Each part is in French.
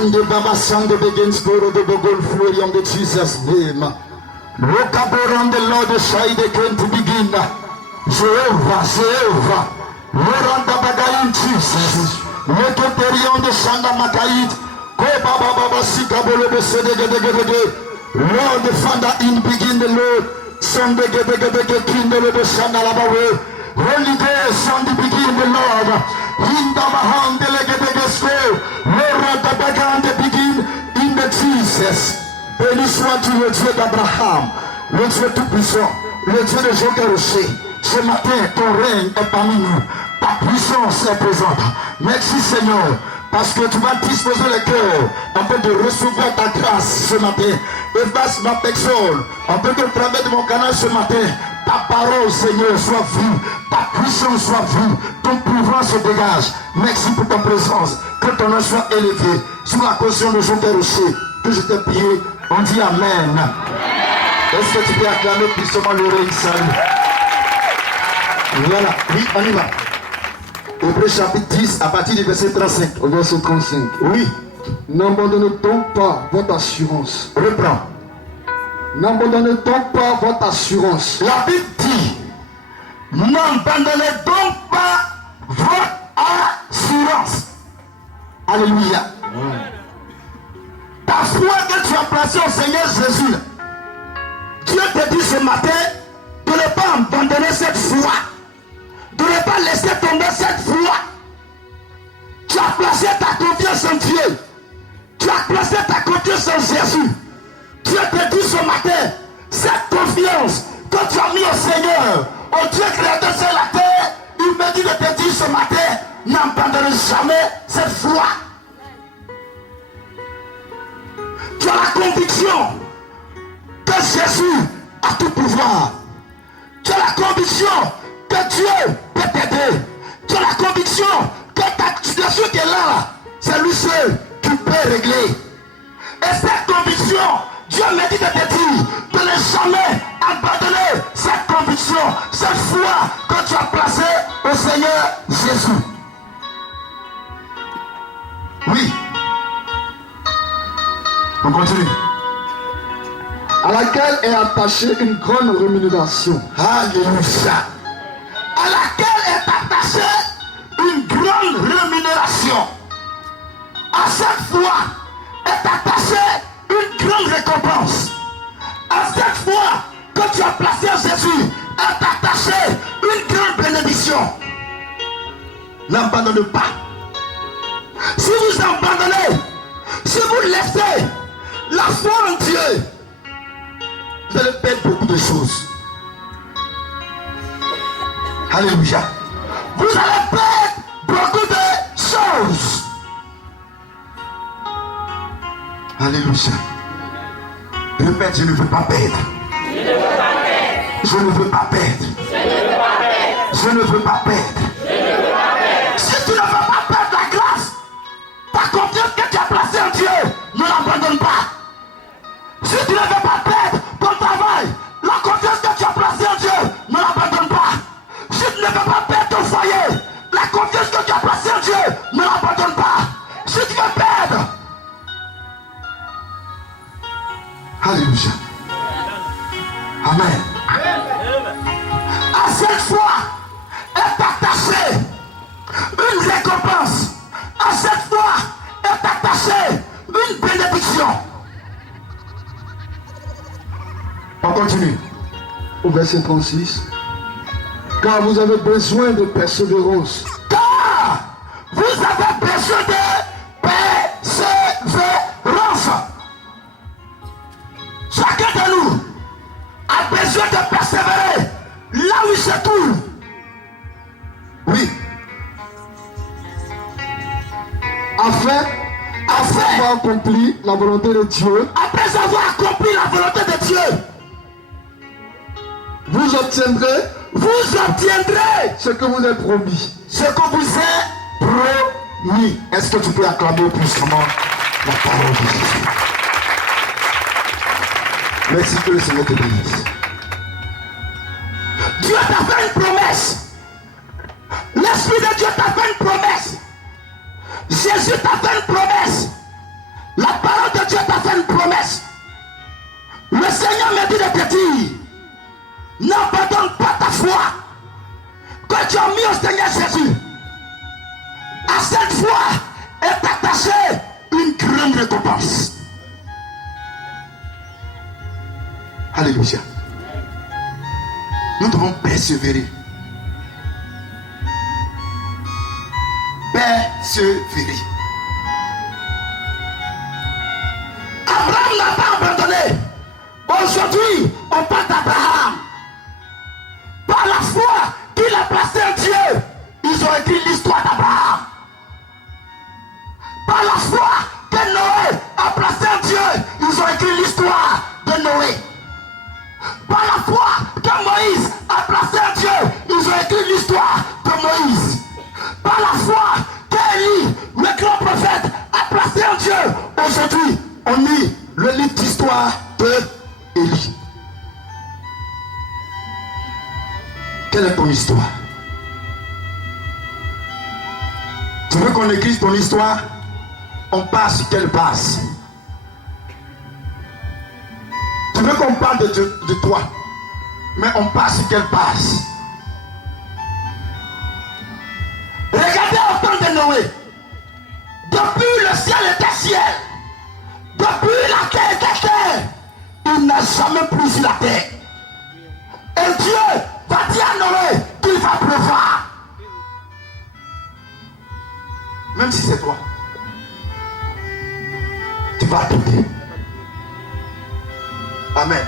In the Baba Sando begins to the Bogol Fury on the Jesus name. Look up around the Lord side again to begin. Jehovah, Jehovah. Lord Bagayin Jesus. Look at the on the Sanda Makait. Go Baba Baba Sika Bolo Sede. Lord the Father in begin the Lord. Sunday get King the Sanda Labawe. Holy Ghost on the begin the Lord. In the Bahan the school. Lord the Bagan the begin in the Jesus. Béni sois-tu le Dieu d'Abraham, le Dieu tout-puissant, le Dieu de Joël Rocher. Ce matin, ton règne est parmi nous. Ta puissance est présente. Merci Seigneur, parce que tu vas disposer le cœur afin de recevoir ta grâce ce matin. Efface ma personne, afin que le travail de mon canal ce matin, ta parole Seigneur soit vue, ta puissance soit vue, ton pouvoir se dégage. Merci pour ta présence, que ton nom soit élevé sous la caution de Joël Rocher. Que je t'ai prié, on dit Amen. Est-ce que tu peux acclamer puissamment le règne salut? Voilà, oui, on y va. Hébreux chapitre 10, à partir du verset 35. Au verset 35. Oui. N'abandonnez donc pas votre assurance. Reprends. N'abandonnez donc pas votre assurance. La Bible dit, n'abandonnez donc pas votre assurance. Alléluia. Ta foi que tu as placée au Seigneur Jésus, Dieu te dit ce matin de ne pas abandonner cette foi, de ne pas laisser tomber cette foi. Tu as placé ta confiance en Dieu, tu as placé ta confiance en Jésus. Dieu te dit ce matin, cette confiance que tu as mis au Seigneur, au Dieu créateur sur la terre, il me dit de te dire ce matin, n'abandonne jamais cette foi. Tu as la conviction que Jésus a tout pouvoir. Tu as la conviction que Dieu peut t'aider. Tu as la conviction que ta situation qui est là, c'est lui seul qui peut régler. Et cette conviction, Dieu me dit de te dire de ne jamais abandonner cette conviction, cette foi que tu as placée au Seigneur Jésus. Oui. On continue. À laquelle est attachée une grande rémunération. Alléluia. À laquelle est attachée une grande rémunération. À cette foi est attachée une grande récompense. À cette foi que tu as placée en Jésus est attachée une grande bénédiction. N'abandonnez pas. Si vous abandonnez, si vous laissez la foi en Dieu, vous allez perdre beaucoup de choses. Alléluia. Vous allez perdre beaucoup de choses. Alléluia. Répète, je ne veux pas perdre. Je ne veux pas perdre. Je ne veux pas perdre. Si tu ne veux pas perdre la grâce, ta confiance que tu as placée en Dieu, ne l'abandonne pas. Si tu ne veux pas perdre ton travail, la confiance que tu as placée en Dieu, ne l'abandonne pas. Si tu ne veux pas perdre ton foyer, la confiance que tu as placée en Dieu, ne l'abandonne pas. Si tu veux perdre, alléluia. Amen. À cette foi est attachée une récompense. À cette foi est attachée une bénédiction. On continue. Au verset 36. Car vous avez besoin de persévérance. Car vous avez besoin de persévérance. Chacun de nous a besoin de persévérer là où il se trouve. Oui. Afin d'avoir accompli la volonté de Dieu. Après avoir accompli la volonté de Dieu, vous obtiendrez ce que vous êtes promis. Ce que vous êtes promis. Est-ce que tu peux acclamer puissamment la parole de Jésus? Merci que le Seigneur te bénisse. Dieu t'a fait une promesse. L'Esprit de Dieu t'a fait une promesse. Jésus t'a fait une promesse. Alléluia. Nous devons persévérer. Persévérer. Abraham n'a pas abandonné. Aujourd'hui, on parle d'Abraham. Par la foi qu'il a placé en Dieu, ils ont écrit l'histoire d'Abraham. Par la foi que Noé a placé en Dieu, ils ont écrit l'histoire de Noé. Par la foi que Moïse a placé en Dieu, ils ont écrit l'histoire de Moïse. Par la foi qu'Élie, le grand prophète, a placé en Dieu, aujourd'hui, on lit le livre d'histoire de Élie. Quelle est ton histoire? Tu veux qu'on écrive ton histoire? On passe sur quelle base? Tu veux qu'on parle de toi, mais on passe sur quelle base? Regardez au temps de Noé. Depuis le ciel était ciel, depuis la terre était terre, il n'a jamais plu sur la terre. Et Dieu va dire à Noé qu'il va pleuvoir. Même si c'est toi, tu vas attendre. Amen.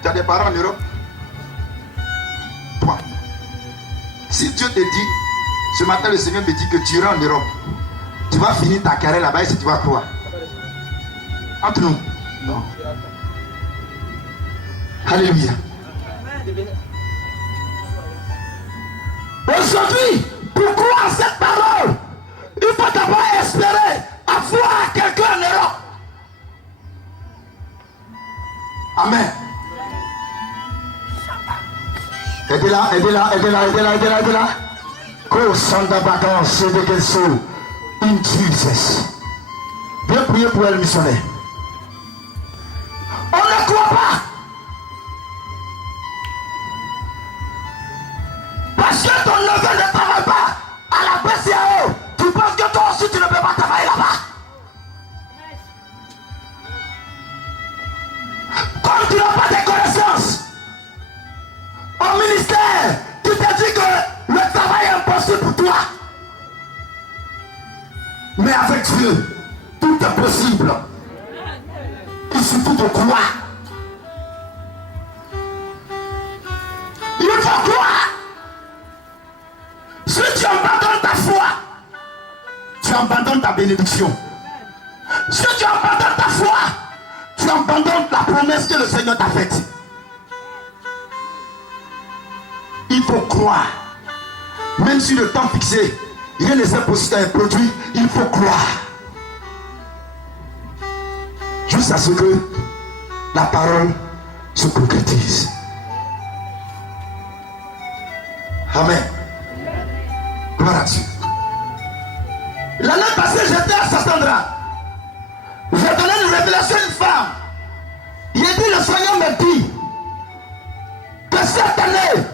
Tu as des parents en Europe? Toi. Si Dieu te dit, ce matin le Seigneur me dit que tu iras en Europe, tu vas finir ta carrière là-bas et si tu vas croire. Entre nous. Non. Alléluia. Aujourd'hui, pour croire cette parole, il faut d'abord espérer avoir quelqu'un en Europe. Amen. Aidez-la, aidez-la, aidez-la, aidez-la, aidez-la, aidez-la. Go Santa Vacances, c'est de quel saut. In Jesus. Viens prier pour elle, missionnaire. On ne croit pas. Parce que ton neveu ne travaille pas à la BCAO, tu penses que toi aussi tu ne peux pas travailler là-bas. Comme tu n'as pas de connaissances au ministère, tu te dis que le travail est impossible pour toi. Mais avec Dieu, tout est possible. Il suffit de croire. Il faut croire. Si tu abandonnes ta foi, tu abandonnes ta bénédiction. Si tu abandonnes ta foi, tu abandonnes la promesse que le Seigneur t'a faite. Il faut croire. Même si le temps fixé, rien ne s'est possible à un produit, il faut croire. Jusqu'à ce que la parole se concrétise. Amen. Gloire à Dieu. L'année passée, j'étais à Sassandra. J'ai donné une révélation à une femme. Il a dit, le Seigneur me dit que cette année,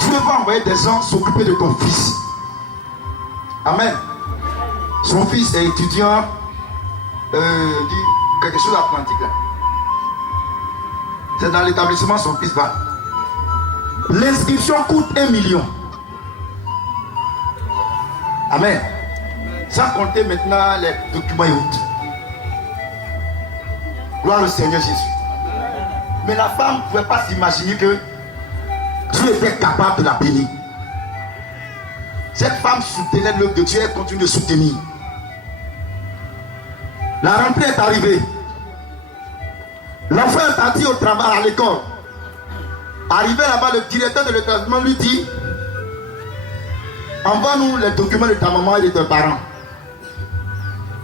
Dieu va envoyer des gens s'occuper de ton fils. Amen. Son fils est étudiant quelque chose d'Atlantique là. C'est dans l'établissement son fils va. L'inscription coûte 1 million. Amen. Sans compter maintenant les documents et autres. Gloire au Seigneur Jésus. Mais la femme ne pouvait pas s'imaginer que Dieu était capable de la bénir. Cette femme soutenait l'œuvre de Dieu et continue de soutenir. La rentrée est arrivée. L'enfant est parti au travail à l'école. Arrivé là-bas, le directeur de l'établissement lui dit: envoie-nous les documents de ta maman et de tes parents.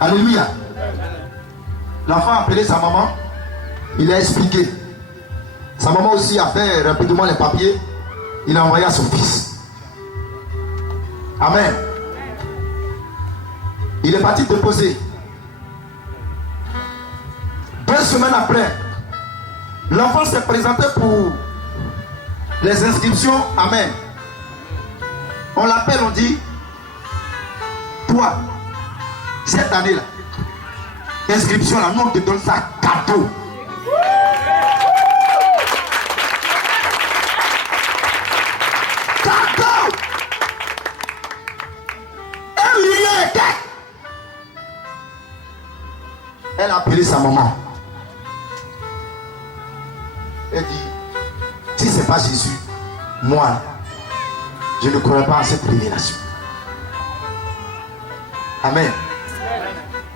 Alléluia. L'enfant a appelé sa maman. Il a expliqué. Sa maman aussi a fait rapidement les papiers. Il a envoyé à son fils. Amen. Il est parti déposer. 2 semaines après, l'enfant s'est présenté pour les inscriptions. Amen. On l'appelle, on dit: toi, cette année-là, inscription là, nous on te donne ça cadeau. Cadeau. 1 million et quelques. Elle a appelé sa maman. Elle dit, si ce n'est pas Jésus, moi, je ne crois pas en cette révélation. Amen.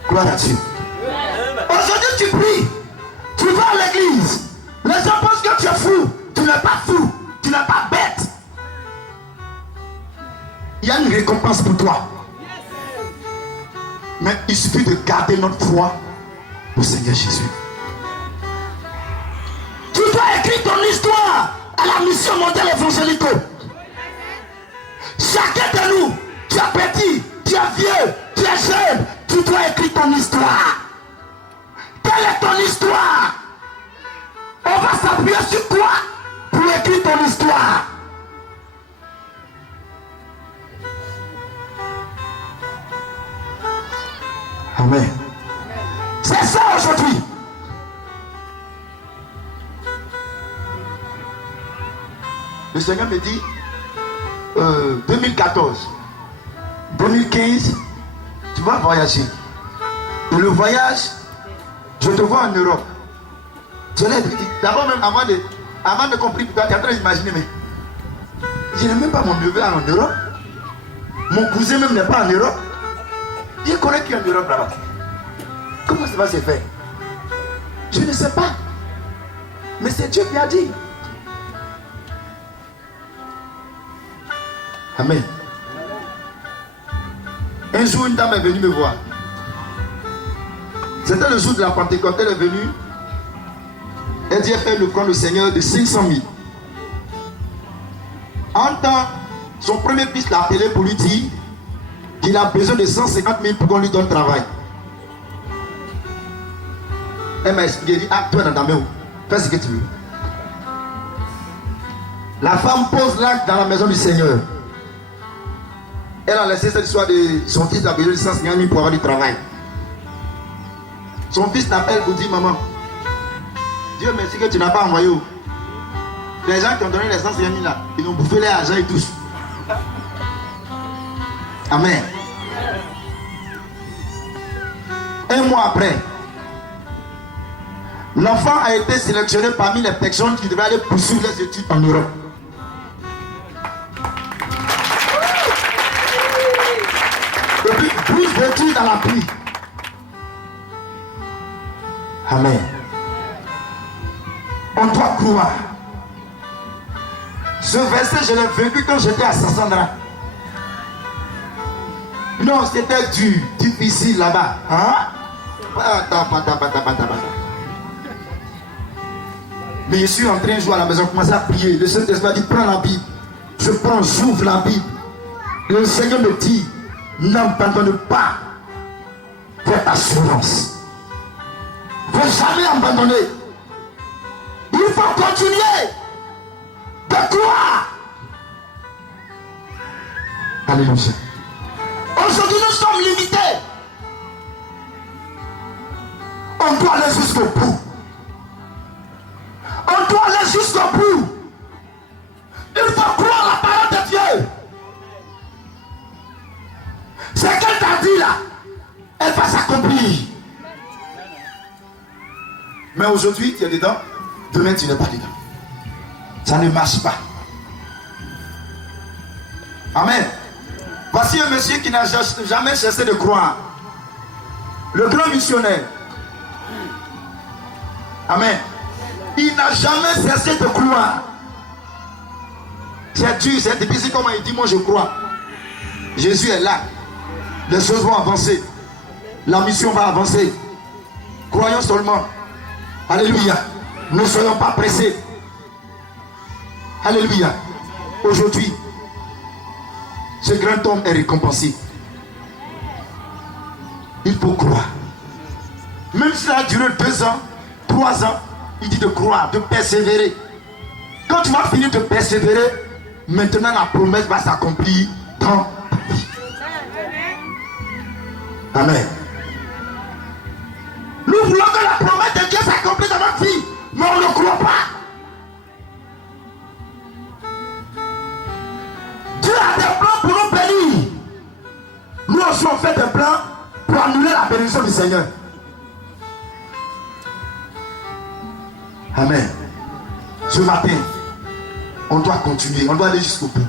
Gloire à Dieu. Aujourd'hui tu pries, tu vas à l'église. Les gens pensent que tu es fou. Tu n'es pas fou, tu n'es pas bête. Il y a une récompense pour toi. Mais il suffit de garder notre foi au Seigneur Jésus. Tu dois écrire ton histoire à la mission mondiale évangélique. Chacun de nous, tu es petit, tu es vieux, tu es jeune, tu dois écrire ton histoire. Quelle est ton histoire? On va s'appuyer sur toi pour écrire ton histoire. Amen. C'est ça aujourd'hui. Le Seigneur me dit 2014, 2015, tu vas voyager. Et le voyage, je te vois en Europe. Je l'ai dit, d'abord même avant de comprendre, tu es en train d'imaginer, mais je n'ai même pas mon neveu en Europe. Mon cousin même n'est pas en Europe. Je connais qui est en Europe là-bas. Comment ça va se faire? Je ne sais pas. Mais c'est Dieu qui a dit. Amen. Un jour, une dame est venue me voir. C'était le jour de la Pentecôte. Elle est venue. Elle dit, elle fait le compte du Seigneur de 500 000. En temps, son premier fils l'a appelé pour lui dire qu'il a besoin de 150 000 pour qu'on lui donne travail. Elle m'a expliqué, elle dit, ah, toi dans ta main, fais ce que tu veux. La femme pose l'acte dans la maison du Seigneur. Elle a laissé cette histoire de son fils a besoin de 150 000 pour avoir du travail. Son fils t'appelle pour dire, maman, Dieu merci que tu n'as pas envoyé. Les gens qui ont donné les 150 000 là, ils ont bouffé les argent et tous. Amen. Un mois après, l'enfant a été sélectionné parmi les personnes qui devaient aller poursuivre les études en Europe. Et puis 12 d'études dans la pluie. Amen. On doit croire. Ce verset, je l'ai vécu quand j'étais à Sassandra. Non, c'était dur, difficile là-bas. Hein? Mais je suis entré un jour à la maison, je commençais à prier. Le Saint-Esprit a dit, prends la Bible. Je prends, j'ouvre la Bible. Et le Seigneur me dit, n'abandonne pas votre assurance. Il ne faut jamais abandonner. Il faut continuer de croire. Alléluia. Aujourd'hui, nous sommes limités. On doit aller jusqu'au bout. On doit aller jusqu'au bout. Il faut croire la parole de Dieu. Ce qu'elle t'a dit là, elle va s'accomplir. Mais aujourd'hui, tu es dedans, demain, tu n'es pas dedans. Ça ne marche pas. Amen. Voici un monsieur qui n'a jamais cessé de croire. Le grand missionnaire. Amen. Il n'a jamais cessé de croire. C'est dur, c'est difficile. Comment il dit, moi je crois. Jésus est là. Les choses vont avancer. La mission va avancer. Croyons seulement. Alléluia. Ne soyons pas pressés. Alléluia. Aujourd'hui, ce grand homme est récompensé. Il faut croire. Même si ça a duré 2 ans, 3 ans, il dit de croire, de persévérer. Quand tu vas finir de persévérer, maintenant la promesse va s'accomplir dans ta vie. Amen. Joshua a fait un plan pour annuler la bénédiction du Seigneur. Amen. Ce matin, on doit continuer, on doit aller jusqu'au bout.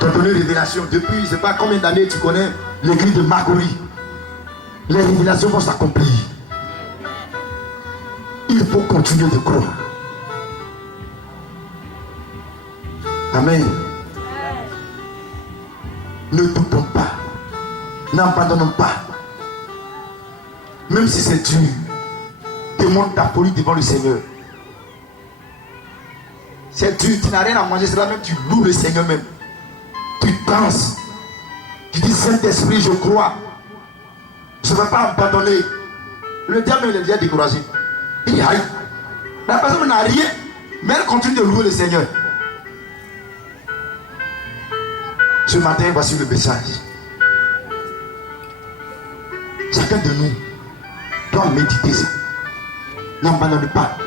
Tu as donné une révélation depuis, je ne sais pas combien d'années tu connais l'église de Magori. Les révélations vont s'accomplir. Il faut continuer de croire. Amen. Ne doutons pas. N'abandonnons pas. Même si c'est dur, demande ta folie devant le Seigneur. C'est dur, tu n'as rien à manger, c'est là même tu loues le Seigneur même. Tu danses. Tu dis Saint-Esprit, je crois. Je ne vais pas abandonner. Le diable il est déjà découragé. Il dit aïe. La personne n'a rien, mais elle continue de louer le Seigneur. Ce matin, voici le message. Chacun de nous doit méditer ça. N'abandonne pas.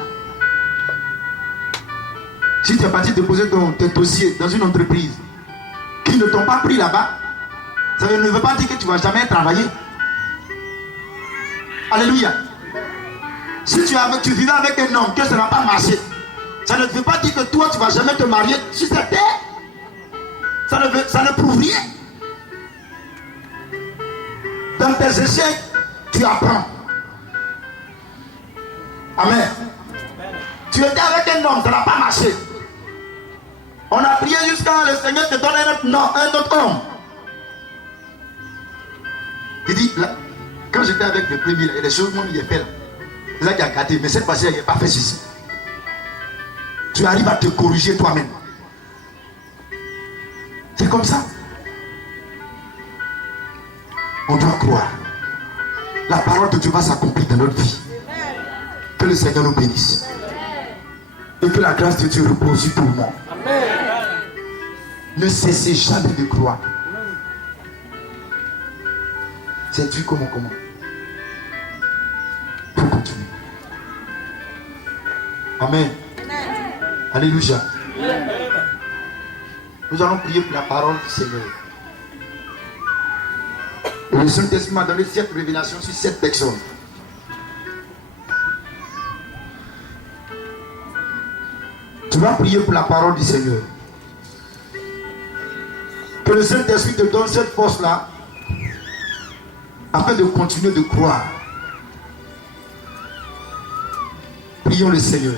Si tu es parti déposer tes dossiers dans une entreprise qui ne t'ont pas pris là-bas, ça ne veut pas dire que tu ne vas jamais travailler. Alléluia. Si tu vivais avec un homme que ça n'a pas marché, ça ne veut pas dire que toi tu ne vas jamais te marier sur cette terre. Ça ne prouve rien. Dans tes échecs, tu apprends. Amen. Tu étais avec un homme, ça n'a pas marché. On a prié jusqu'à le Seigneur te donne un autre homme. Il dit, là, quand j'étais avec le premier, il y a des choses que il a fait là. C'est ça qui a gâté, mais cette fois-ci, il n'a pas fait ceci. Tu arrives à te corriger toi-même. C'est comme ça. On doit croire. La parole de Dieu va s'accomplir dans notre vie. Que le Seigneur nous bénisse. Et que la grâce de Dieu repose sur tout le monde. Ne cessez jamais de croire. C'est Dieu comment. Pour continuer. Amen. Alléluia. Nous allons prier pour la parole du Seigneur. Et le Saint-Esprit m'a donné 7 révélations sur 7 personnes. Tu vas prier pour la parole du Seigneur. Que le Saint-Esprit te donne cette force-là afin de continuer de croire. Prions le Seigneur.